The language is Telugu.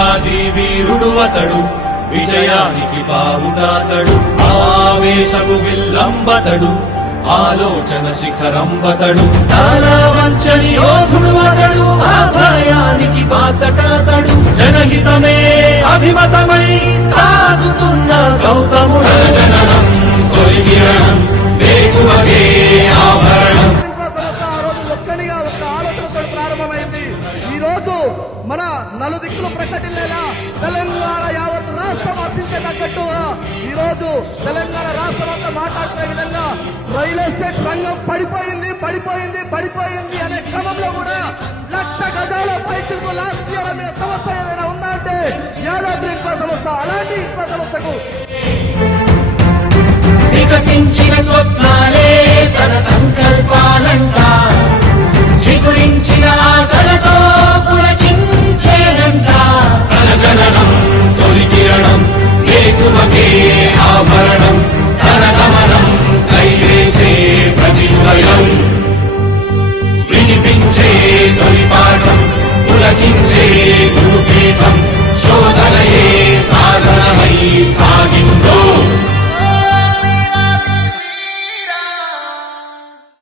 వీరాది వీరుడు అతడు, విజయానికి బావుటాతడు, ఆవేశపు విల్లంబతడు, ఆలోచన శిఖరంబతడు, వంచని యోధుడు అతడు, భయానికి బాసటాతడు, జనహితమే అభిమతమై సాగుతున్న గౌతముడు. జననం తొలి కిరణం వేకువకే ఆభరణం. సంస్థ ఆ రోజు ఒక్కనిగా ఒక్క ఆలోచనతో ప్రారంభమైంది. ఈ రోజు మన నలుదిక్కులు ప్రకటిల్లేలా తెలంగాణ యావత్ రాష్ట్రం హర్షించేటట్టుగా ఈ రోజు తెలంగాణ రాష్ట్రం అంతా మాట్లాడుకునే విధంగా రియల్ ఎస్టేట్ రంగం పడిపోయింది అనే క్రమంలో కూడా 1,00,000 గజాల పైచిలకు లాస్ట్ ఇయర్ అమ్మిన సంస్థ ఏదైనా ఉందా అంటే యాదాద్రి ఇన్ఫ్రా సంస్థ. అలాంటి ఇన్ఫ్రా సంస్థకు వికసించిన స్వప్నాలే తన సంకల్పాలంట, చిగురించిన ఆశలతో పులకించేనంట. తన జననం తొలి కిరణం వేకువకే ఆభరణం, తన గమనం కైలేచే ప్రతిభయం, వినిపించే తొలి పాఠం పులకించే